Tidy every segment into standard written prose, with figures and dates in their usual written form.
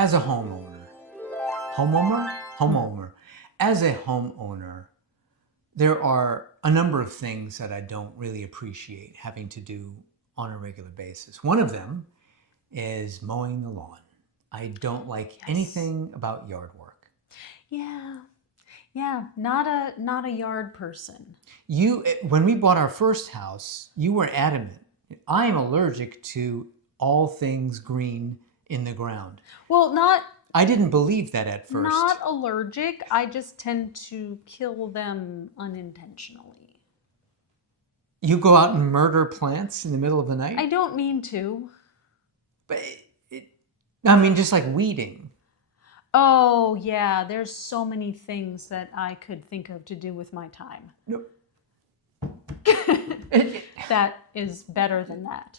as a homeowner, as a homeowner, there are a number of things that I don't really appreciate having to do on a regular basis. One of them is mowing the lawn. I don't like anything about yard work. Yeah, not a yard person. When we bought our first house, you were adamant. I am allergic to all things green in the ground. Well, I didn't believe that at first. Not allergic. I just tend to kill them unintentionally. You go out and murder plants in the middle of the night? I don't mean to. But I mean, just like weeding. Oh, yeah. There's so many things that I could think of to do with my time. No. That is better than that.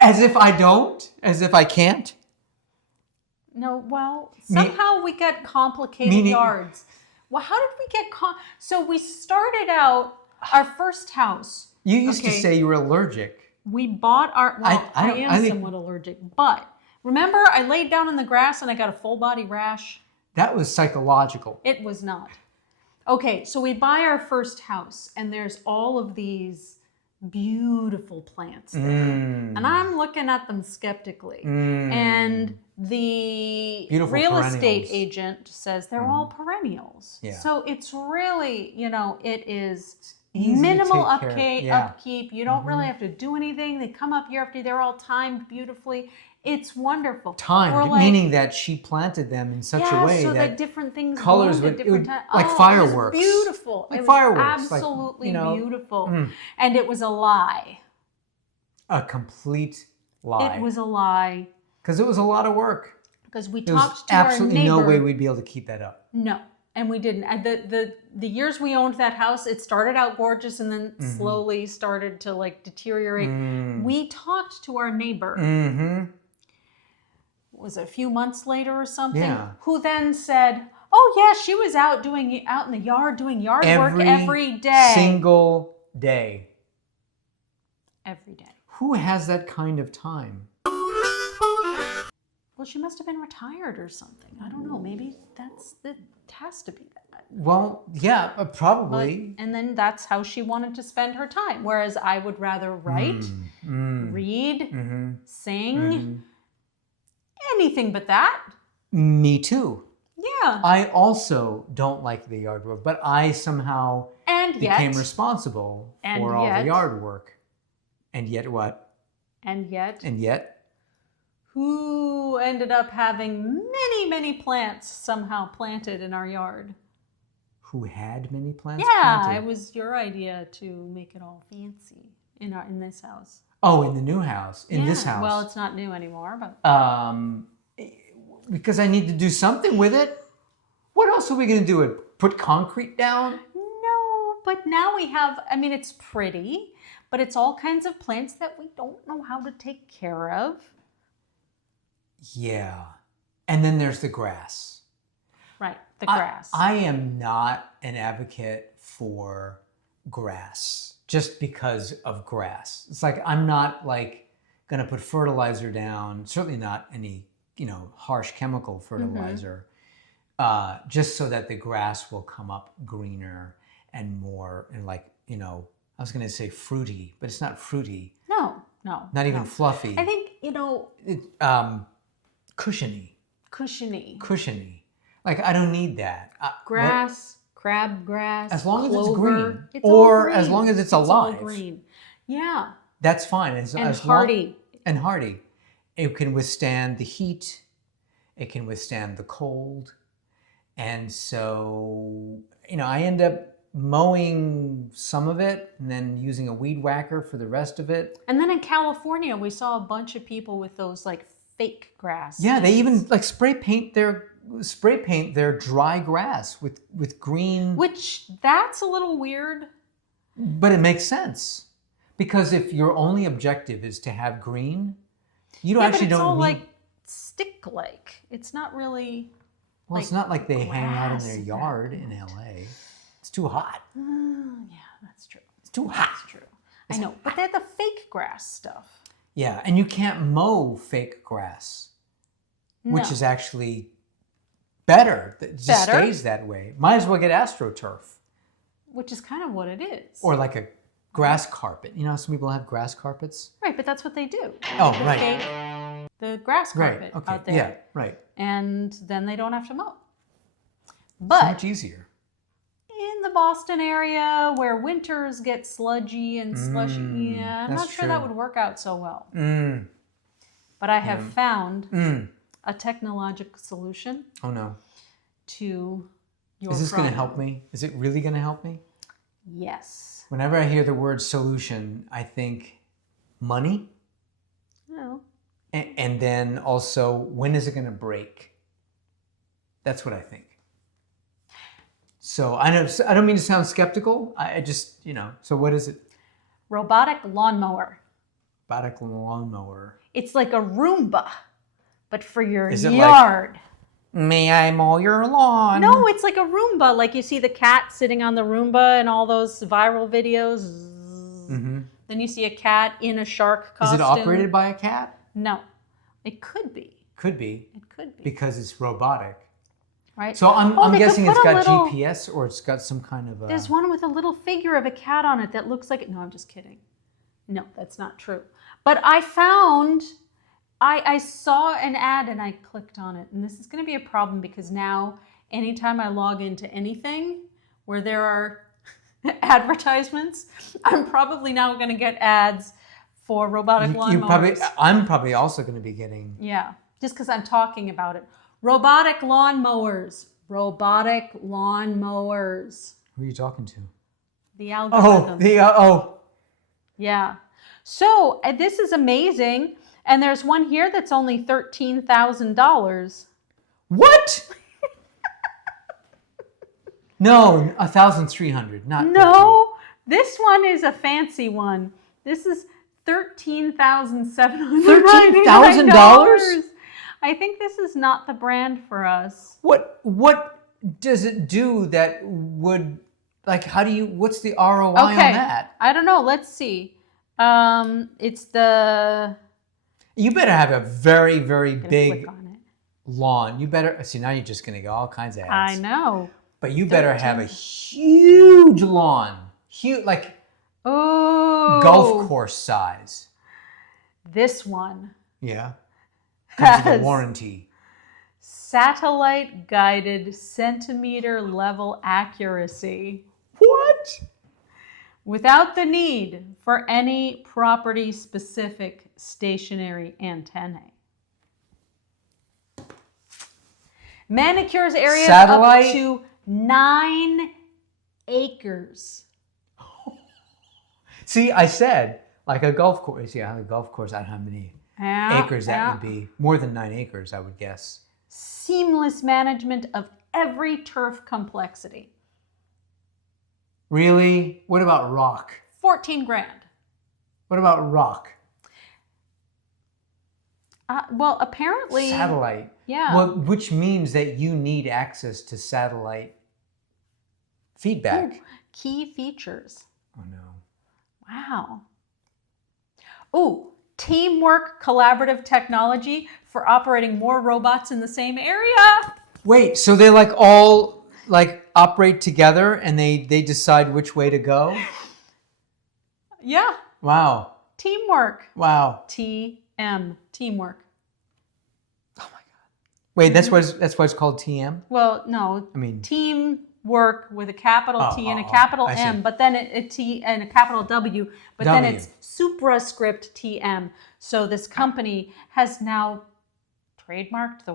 As if I don't? As if I can't? No, well, somehow we get complicated yards. Well, how did we get So we started out our first house. You used to say you were allergic. We bought our, I am somewhat allergic, but remember I laid down in the grass and I got a full body rash? That was psychological. It was not. Okay, so we buy our first house and there's all of these beautiful plants there. And I'm looking at them skeptically. And the real estate agent says they're all perennials. Yeah. So it's really, it is easy minimal to take care of. upkeep. You don't really have to do anything. They come up year after year. They're all timed beautifully. It's wonderful. Timed, meaning that she planted them in such a way so that different things colors would like fireworks. It was beautiful. Like it was fireworks. absolutely beautiful. And it was a lie. A complete lie. It was a lie. Because it was a lot of work. Because we talked to our neighbor. Absolutely no way we'd be able to keep that up. No. And we didn't. And the years we owned that house, it started out gorgeous and then slowly started to deteriorate. We talked to our neighbor. Was it a few months later or something? Yeah. Who then said, "Oh yeah, she was out in the yard doing yard work every day, single day, every day." Who has that kind of time? Well, she must have been retired or something. I don't know. Maybe it has to be that. Well, yeah, probably. And then that's how she wanted to spend her time. Whereas I would rather write, read, sing, anything but that. Me too. Yeah. I also don't like the yard work, but I somehow became responsible for all the yard work. And yet what? And yet? Who ended up having many, many plants somehow planted in our yard. Who had many plants planted? It was your idea to make it all fancy in this house. Oh, in the new house. In this house. Well, it's not new anymore, but because I need to do something with it. What else are we going to do? Put concrete down? No, but now we have, it's pretty, but it's all kinds of plants that we don't know how to take care of. Yeah. And then there's the grass. Right, the grass. I am not an advocate for grass just because of grass. It's like I'm not going to put fertilizer down, certainly not any, harsh chemical fertilizer, just so that the grass will come up greener and more and I was going to say fruity, but it's not fruity. No. Not even fluffy. I think, cushiony. I don't need that. Grass, crabgrass, as long clover, as it's green, as long as it's alive. All green. Yeah. That's fine. And hardy. It can withstand the heat. It can withstand the cold. And so, I end up mowing some of it and then using a weed whacker for the rest of it. And then in California, we saw a bunch of people with those fake grass. Yeah, they even spray paint their dry grass with green. Which that's a little weird. But it makes sense. Because if your only objective is to have green, you don't but it's don't all need stick-like. It's not really it's not like they hang out in their yard in LA. It's too hot. Yeah, that's true. It's too hot. That's true. I know, but they're the fake grass stuff. Yeah, and you can't mow fake grass. which No. is actually better. It just Better. stays that way. Might as well get AstroTurf Which is kind of what it is. or like a grass carpet. You know, some people have grass carpets. Right, but that's what they do. Oh, They right. fake the grass carpet Right. Okay. out there. Yeah. Right. And then they don't have to mow. So But much easier. in the Boston area where winters get sludgy and slushy, yeah, I'm that's not sure that true. would work out so well. Mm. But I have found Mm. a technological solution Oh no. to your Is this going to problem. help me? Is it really going to help me? Yes. Whenever I hear the word solution, I think money. No. And then also, when is it going to break? That's what I think. So I don't mean to sound skeptical. I just, so what is it? Robotic lawnmower. Robotic lawnmower. It's like a Roomba, but for your Is it like- yard. May I mow your lawn? No, it's like a Roomba. Like you see the cat sitting on the Roomba in all those viral videos. Mm-hmm. Then you see a cat in a shark Is costume. it operated by a cat? No. It could be. Could be, It could be. because it's robotic. Right? So I'm they could guessing put it's a got little- GPS or it's got some kind of. There's one with a little figure of a cat on it that looks like... No, I'm just kidding. No, that's not true. But I found... I saw an ad and I clicked on it. And this is going to be a problem because now anytime I log into anything where there are advertisements, I'm probably now going to get ads for robotic lawnmowers. I'm probably also going to be getting. Yeah, just because I'm talking about it. Robotic lawnmowers. Robotic lawnmowers. Who are you talking to? The algorithm. Yeah. So this is amazing. And there's one here that's only $13,000. What? No, 1,300, not 13. No, this one is a fancy one. This is $13,799. $13,000? I think this is not the brand for us. What does it do that would, like, what's the ROI on that? I don't know. Let's see. It's the... You better have a very, very big click on it. lawn. You better, see, now you're just going to get all kinds of ads. I know. But you better have a huge lawn. Huge, like Oh. golf course size. This one. Yeah. Comes with Has a warranty. satellite guided centimeter level accuracy. What? Without the need for any property specific stationary antennae. Manicures areas Satellite? up to 9 acres. See, I said, like a golf course. Yeah, a golf course, I don't know how many Yeah, acres that would be. More than 9 acres, I would guess. Seamless management of every turf complexity. Really? What about rock? 14 grand. What about rock? Well, apparently... Satellite. Yeah. Well, which means that you need access to satellite feedback. Ooh, key features. Oh, no. Wow. Oh, teamwork, collaborative technology for operating more robots in the same area. Wait, so they all operate together and they decide which way to go? Yeah. Wow. Teamwork. Wow. TM. Teamwork. Oh my God. Wait, that's why it's called TM? Well, no. I mean, Teamwork with a capital T and a oh, capital I see. M, but then a T and a capital W, but then W. it's suprascript TM. So this company has now trademarked the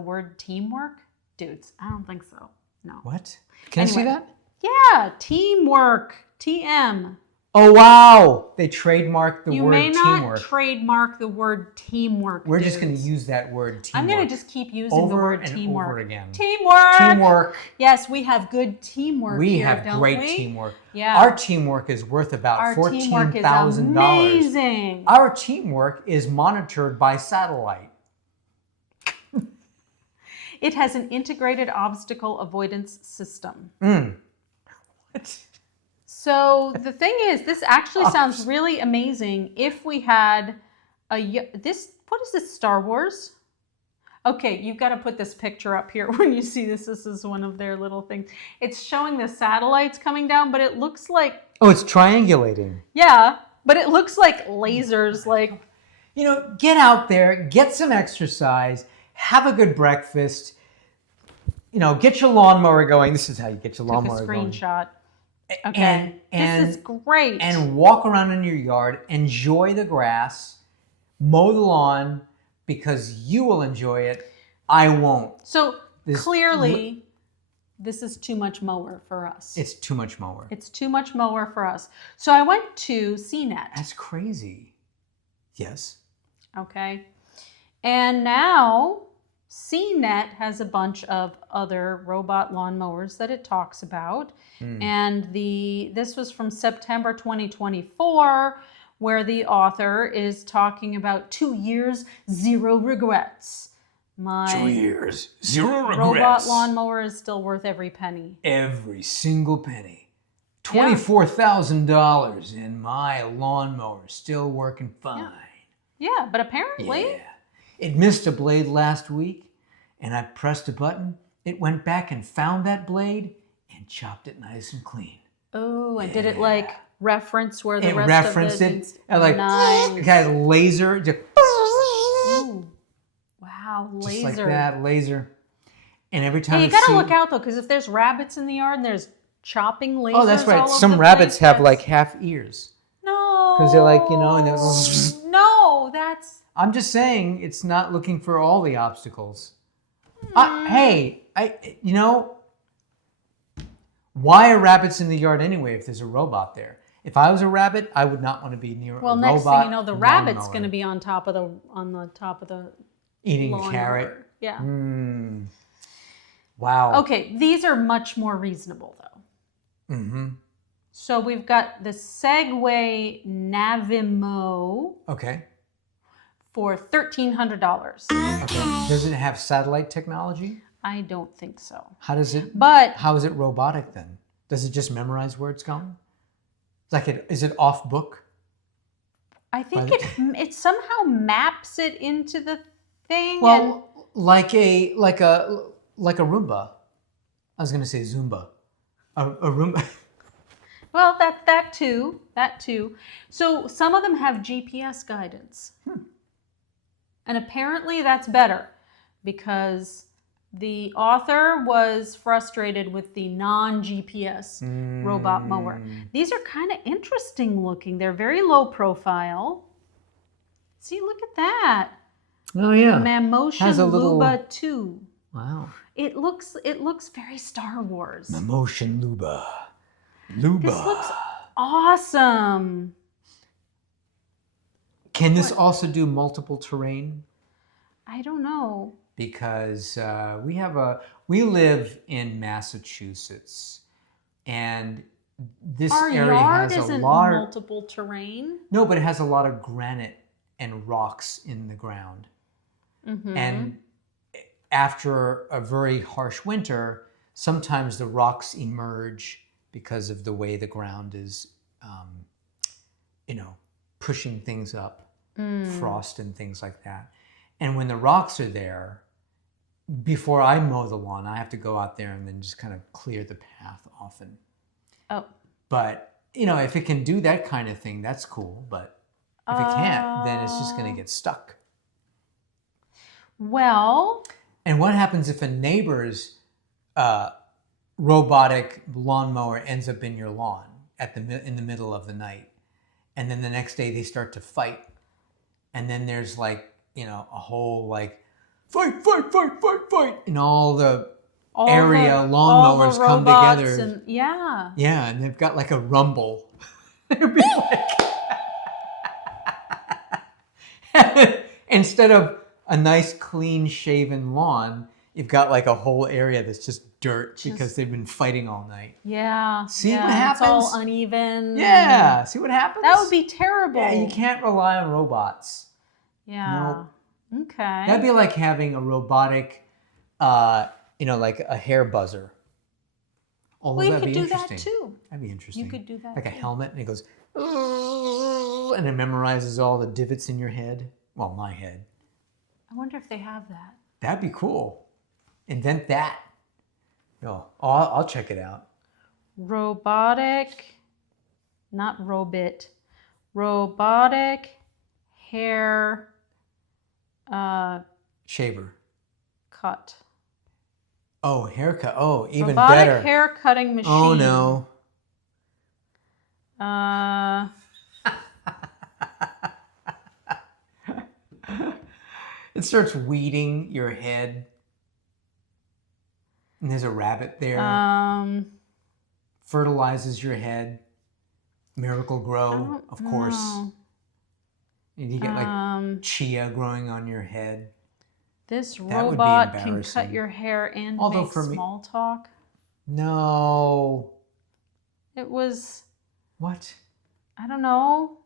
word teamwork. Dudes, I don't think so. No. what? Can I see Anyway. that? Yeah, teamwork. TM. Oh, wow. They trademarked the You word may not teamwork. trademark the word teamwork. We're just going to dudes. use that word teamwork. I'm going to just keep using over the word and teamwork. over again. Teamwork. Teamwork. Yes, we have good teamwork. We here, have don't great we? teamwork. Yeah. Our teamwork is worth about Our teamwork is $14,000. amazing. Our teamwork is monitored by satellite. It has an integrated obstacle avoidance system. What? So the thing is, this actually sounds really amazing if we had what is this, Star Wars? Okay, you've got to put this picture up here when you see this. This is one of their little things. It's showing the satellites coming down, but it looks like... Oh, it's triangulating. Yeah, but it looks like lasers, like... You know, get out there, get some exercise, have a good breakfast, you know, get your lawnmower going. This is how you get your lawnmower going. Took a screenshot. Okay, this is great. And walk around in your yard, enjoy the grass, mow the lawn, because you will enjoy it. I won't. So clearly, this is too much mower for us. It's too much mower. It's too much mower for us. So I went to CNET. That's crazy. Yes. Okay. And now CNET has a bunch of other robot lawnmowers that it talks about. And this was from September 2024, where the author is talking about 2 years, 0 regrets. 2 years, 0 regrets. Robot lawnmower is still worth every penny. Every single penny. $24,000 in my lawnmower, still working fine. Yeah, but apparently... Yeah. It missed a blade last week, and I pressed a button. It went back and found that blade and chopped it nice and clean. Oh, and did it like reference where the it rest referenced of it. And like, nice. it had a laser. Just, Ooh. Wow, laser. just like that, laser. And every time Hey, you gotta look out though, because if there's rabbits in the yard and there's chopping lasers. Oh, that's right. all over Some the rabbits place, have like half ears. No. Because they're like, you know, and they're... No, that's... I'm just saying it's not looking for all the obstacles. Hey, you know, why are rabbits in the yard anyway if there's a robot there? If I was a rabbit, I would not want to be near a robot. Well, next thing you know, the rabbit's lawnmower. going to be on the top of the eating a lawnmower. carrot. Yeah. Wow. Okay, these are much more reasonable though. Mm-hmm. So we've got the Segway Navimo Okay. for $1,300. Okay. Does it have satellite technology? I don't think so. How is it robotic then? Does it just memorize where it's going? Is it off book? I think it somehow maps it into the thing. Well, like a Roomba. I was going to say Zumba. A Roomba. Well, that too. So some of them have GPS guidance. And apparently that's better because the author was frustrated with the non-GPS robot mower. These are kind of interesting looking. They're very low profile. See, look at that. Oh yeah. Mammotion Luba 2. Wow. It looks very Star Wars. Mammotion Luba. Luba. This looks awesome. Can this also do multiple terrain? I don't know. Because we live in Massachusetts, and this area has a lot of multiple terrain. No, but it has a lot of granite and rocks in the ground. And after a very harsh winter, sometimes the rocks emerge because of the way the ground is, pushing things up, frost and things like that. And when the rocks are there, before I mow the lawn, I have to go out there and then just kind of clear the path often. Oh. But, if it can do that kind of thing, that's cool. But if it can't, then it's just going to get stuck. Well. And what happens if a neighbor's robotic lawnmower ends up in your lawn in the middle of the night? And then the next day they start to fight. And then there's a whole fight, and all the lawnmowers come together. And, yeah. Yeah, and they've got a rumble. It'd be instead of a nice, clean, shaven lawn, you've got a whole area that's just dirt because they've been fighting all night. Yeah. See what happens? It's all uneven. Yeah. See what happens? That would be terrible. Yeah, you can't rely on robots. Yeah. Nope. Okay. That'd be like having a robotic, like a hair buzzer. Well, you could do that too. That'd be interesting. You could do that like a helmet, and it goes, and it memorizes all the divots in your head. Well, my head. I wonder if they have that. That'd be cool. Invent that. No, I'll check it out. Robotic, not robot. Robotic hair Shaver. cut. Oh, haircut. Oh, even Robotic better. hair cutting machine. Oh no. It starts weeding your head. And there's a rabbit there. Fertilizes your head. Miracle Grow, of course. know. And you get like chia growing on your head. This That would be robot can embarrassing. cut your hair and Although make for me- small talk. No. It was, What? I don't know.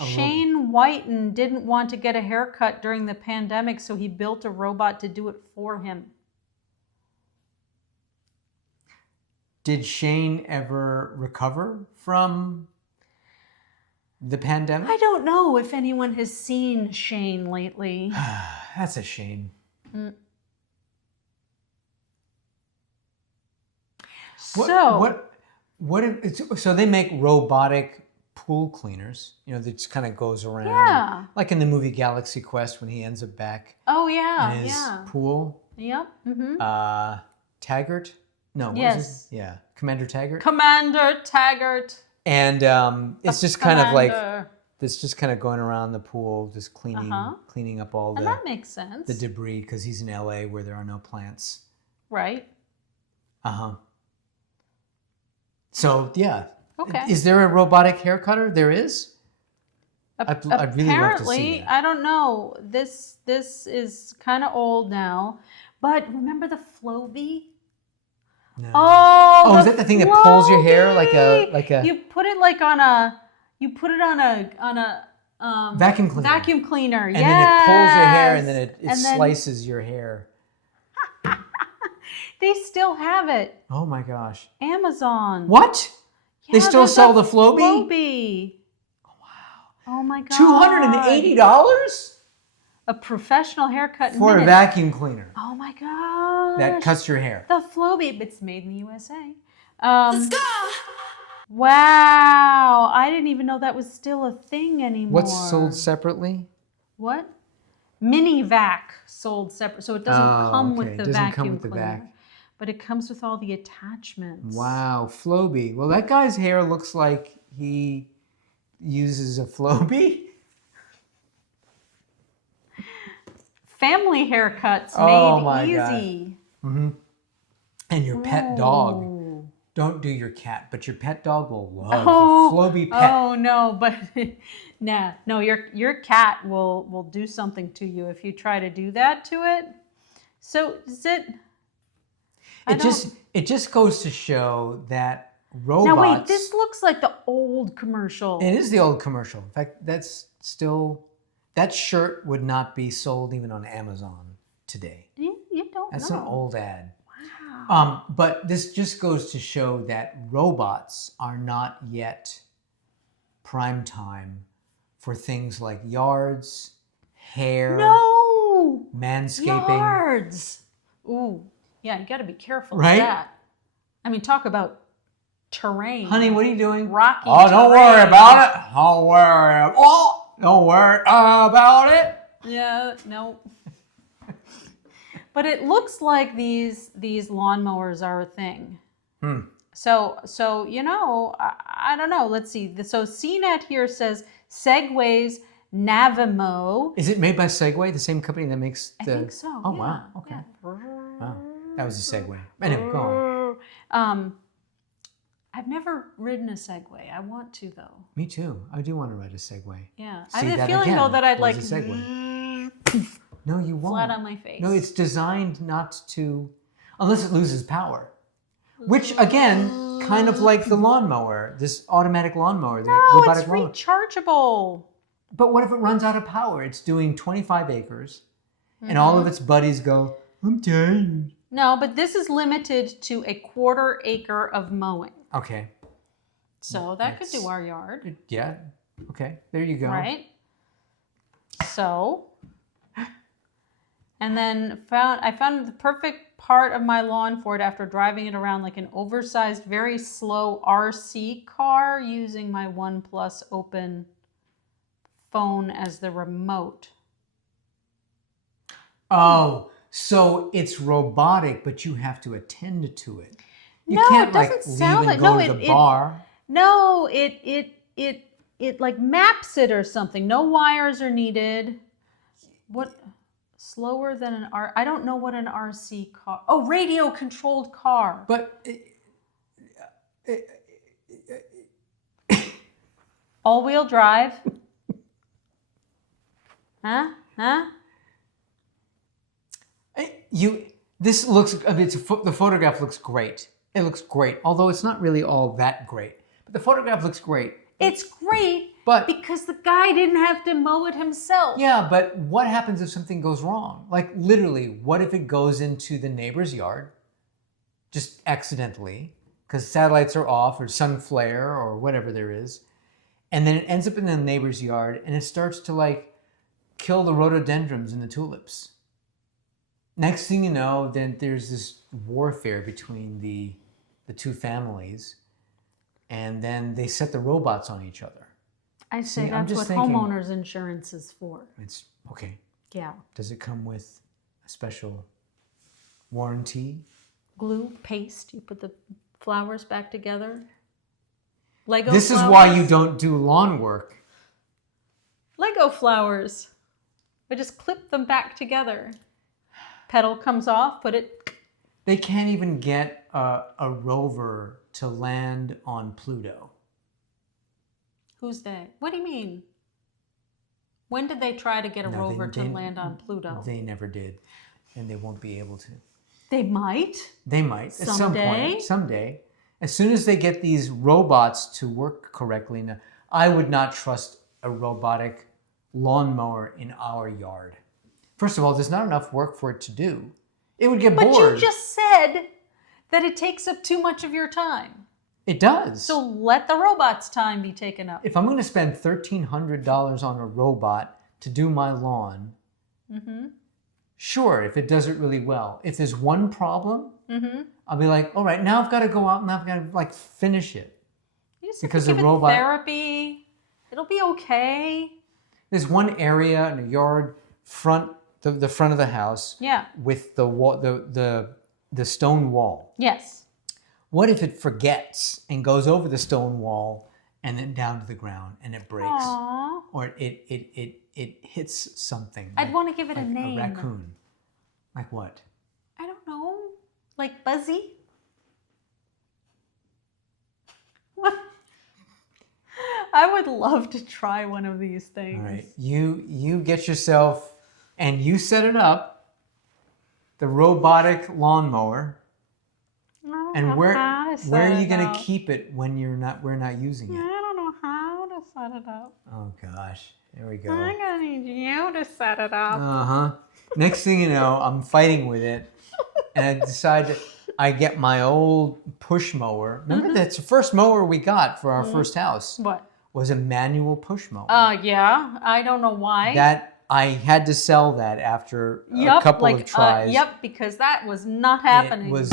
A Shane Whiten didn't want to get a haircut during the pandemic, so he built a robot to do it for him. Did Shane ever recover from the pandemic? I don't know if anyone has seen Shane lately. That's a shame. So they make robotic pool cleaners, that just kind of goes around. Yeah. Like in the movie Galaxy Quest when he ends up back Oh, yeah, in his yeah. pool. Yep. Mm-hmm. Taggart? No, what is Yes. it? Yeah. Commander Taggart. Commander Taggart. And it's just kind of like, Commander. it's just kind of going around the pool, just cleaning up all And the that makes sense. debris because he's in LA where there are no plants. Right. So yeah. Okay. Is there a robotic hair cutter? There is? I'd really love to see Apparently, that. I don't know. This is kind of old now. But remember the Flowbee? No. Oh, is that the thing that pulls your hair like a You put it like on a vacuum cleaner? Vacuum cleaner. And then it pulls your hair and then it slices your hair. They still have it. Oh my gosh. Amazon. What? They still there's sell a the Flowbee? Flowbee. Oh wow. Oh my god. $280 A professional haircut in for a minutes. vacuum cleaner Oh my god. that cuts your hair. The Flowbee, it's made in the USA. Let's go. Wow, I didn't even know that was still a thing anymore. What's sold separately? What? Mini vac sold separate, so it doesn't come with the vacuum cleaner, but it comes with all the attachments. Wow, Flowbee. Well, that guy's hair looks like he uses a Flowbee. Family haircuts Oh made my easy. Mm-hmm. And your pet dog. Oh. Don't do your cat, but your pet dog will love Oh, the Flowbee pet. Oh no, but no, your cat will do something to you if you try to do that to it. So is it? It just goes to show that robots. Now wait, this looks like the old commercial. It is the old commercial. In fact, that shirt would not be sold even on Amazon today. You don't That's know. an old ad. Wow. But this just goes to show that robots are not yet prime time for things like yards, hair, No. manscaping. Yards. Ooh, yeah, you got to be careful Right? with that. I mean, talk about terrain. Honey, what are you doing? Rocky Oh, don't terrain. worry about it. Don't worry about it. Yeah, no. But it looks like these lawnmowers are a thing. So I don't know. Let's see. So CNET here says Segway's Navimo. Is it made by Segway, the same company that makes the? I think so. Oh yeah. wow. Okay. Yeah. Wow. That was a segue. Anyway, go on. I've never ridden a Segway. I want to though. Me too. I do want to ride a Segway. Yeah. See I have a that feeling again though that I'd was like a Segway. No, you won't. flat on my face. No, it's designed not to, unless it loses power. Which again, kind of like the lawnmower, this automatic lawnmower, the No, robotic it's lawnmower. rechargeable. But what if it runs out of power? It's doing 25 acres, and all of its buddies go, "I'm tired." No, but this is limited to a 1/4 acre of mowing. Okay. So that could do our yard, Yeah. Okay. There you go. right? So And then I found the perfect part of my lawn for it after driving it around like an oversized, very slow RC car using my OnePlus Open phone as the remote. Oh, so it's robotic, but you have to attend to it. You No, can't it like doesn't leave sound and like- go no, to the it- bar. No, it like maps it or something. No wires are needed. What? Slower than an R? I don't know what an RC car. Oh, radio controlled car. But All wheel drive. Huh? This looks. I mean, the photograph looks great. It looks great, although it's not really all that great. But the photograph looks great. It's great, But because the guy didn't have to mow it himself. yeah, but what happens if something goes wrong? Like literally, what if it goes into the neighbor's yard, just accidentally, because satellites are off or sun flare or whatever there is, and then it ends up in the neighbor's yard and it starts to like kill the rhododendrons and the tulips. Next thing you know, then there's this warfare between the two families, and then they set the robots on each other. I say See, I'm that's just what thinking- homeowners insurance is for. It's okay. Yeah. Does it come with a special warranty? Glue, paste, you put the flowers back together. Lego This flowers. is why you don't do lawn work. Lego flowers. I just clip them back together. Petal comes off, put it. They can't even get a rover to land on Pluto. Who's they? What do you mean? When did they try to get a No, rover to land on Pluto? They never did, and they won't be able to. They might. They might at some Someday? point. Someday. As soon as they get these robots to work correctly. Now, I would not trust a robotic lawnmower in our yard. First of all, there's not enough work for it to do. It would get But bored. you just said that it takes up too much of your time. It does. So let the robot's time be taken up. if I'm going to spend $1,300 on a robot to do my lawn, sure, if it does it really well. If there's one problem, I'll be like, all right, now I've got to go out and I've got to like finish it. You just Because have the to give robot- it therapy. It'll be okay. There's one area in the yard front, the front of the house, Yeah. with the wall, the stone wall. Yes. What if it forgets and goes over the stone wall and then down to the ground and it breaks, Aww. or it hits something? I'd want to give it like a name. A raccoon. Like what? I don't know. Like Buzzy? What? I would love to try one of these things. All right, you get yourself and you set it up, the robotic lawnmower, I don't and know where how to set are you it going to up. keep it when we're not using I it? don't know how to set it up. Oh gosh, there we go. I'm gonna need you to set it up. Uh-huh. Next thing you know, I'm fighting with it, and I get my old push mower. Remember, that's the first mower we got for our first house What? was a manual push mower. Yeah. I don't know why. That I had to sell that after a couple of tries. Because that was not happening. It was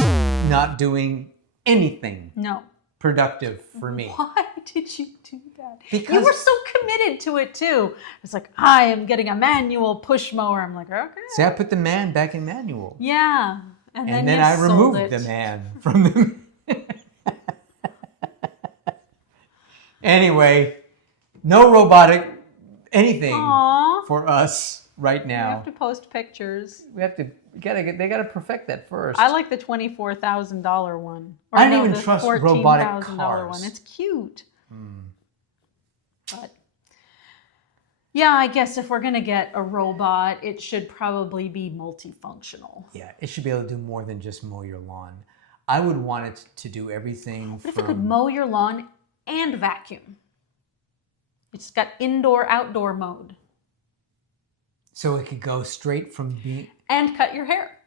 not doing anything No. productive for me. Why did you do that? Because- You were so committed to it too. It's like, I am getting a manual push mower. I'm like, okay. See, I put the man back in manual. Yeah. And then then you I sold removed it. the man from the... Anyway, no robotic anything Aw. for us right You now. have to post pictures. They gotta perfect that first. I like the $24,000 one. Or I don't no, even the trust robotic $14,000 cars. one. It's cute. But yeah, I guess if we're gonna get a robot, it should probably be multifunctional. Yeah, it should be able to do more than just mow your lawn. I would want it to do everything What if it could mow your lawn and vacuum? It's got indoor-outdoor mode. so it could go straight from being... And cut your hair.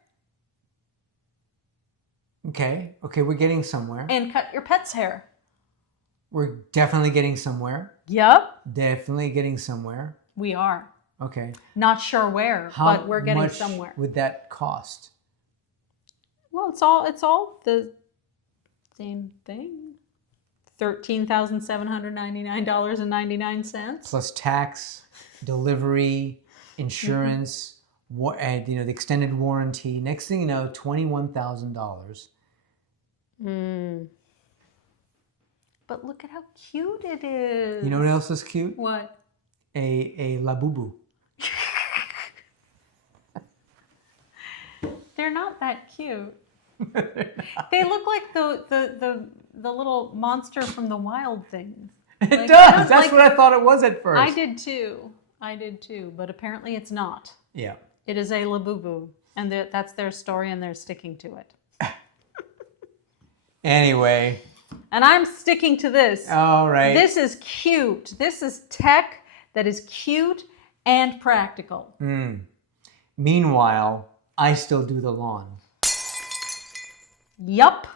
Okay, we're getting somewhere. And cut your pet's hair. We're definitely getting somewhere. Yep. Definitely getting somewhere. We are. Okay. Not sure where, How but we're getting much somewhere. would that cost? Well, it's all the same thing. $13,799.99. Plus tax, delivery, insurance, and the extended warranty. Next thing you know, $21,000. But look at how cute it is. You know what else is cute? What? A labubu. They're not that cute. They look like the little monster from the Wild Things. It Like, does. That's what I thought it was at first. I did too, but apparently it's not. Yeah. It is a labubu, and that's their story, and they're sticking to it. Anyway. And I'm sticking to this. All right. This is cute. This is tech that is cute and practical. Meanwhile, I still do the lawn. Yup.